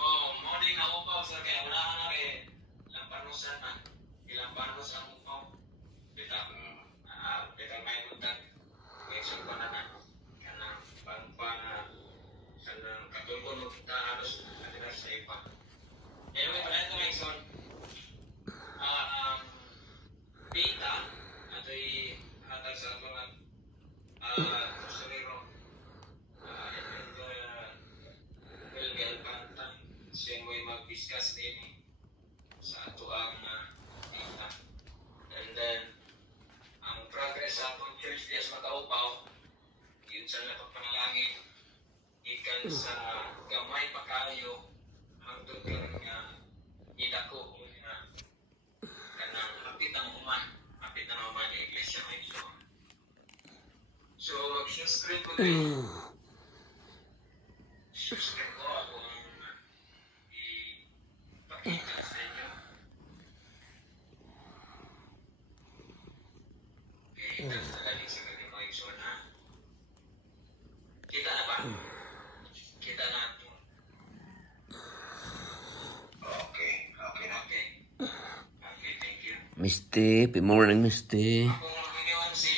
Oh, mo din naupaw sa kaya wala ka na kay lampanusan na. Ilang panos ang upaw. Bitang may buntag. May sumpa na na. Kanang pangpana. Kanang katulkon mo kita halos katilas sa ipa. Anyway, pala ito may son. Data ato'y hatag sa mga kusurero. Siya mo'y mag-discuss din sa ato ang data. And then, ang progress sa atong church diya sa Mataupaw, yun sa napagpanalangin, ikan sa gamay pa kayo, hangtod ka nga idako nga kanang hapit ang uman yung iglesia may ito. So, mag-share ko din. Share ko ako ipakita sa inyo. Okay, ito sa galing sa galing mga iso na. Kita na ba? Kita na ito. Okay, thank you. Misty, good morning, Misty. Ako ang giniwan si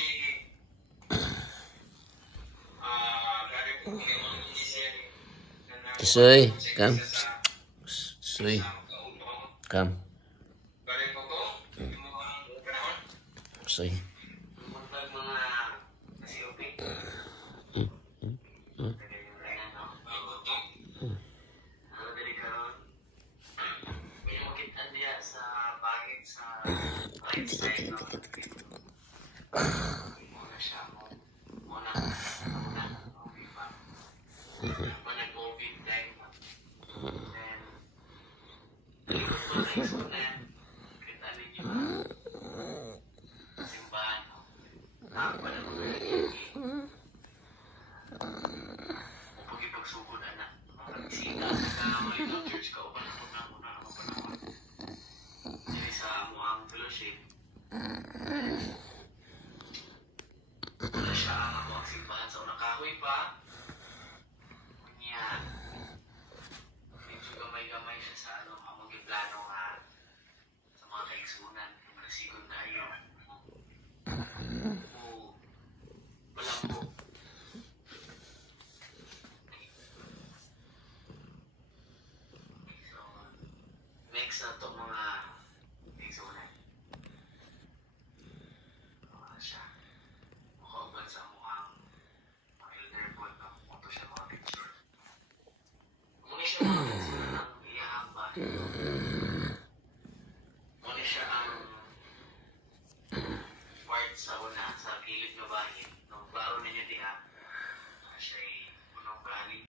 Tisoy, come. Tisoy, come. Tisoy. Next na ito mga exonet. Siya. Mukha sa mukhang mga elder po ito. Ito siya mga picture. Muna siya mga picture ng iyahang ba.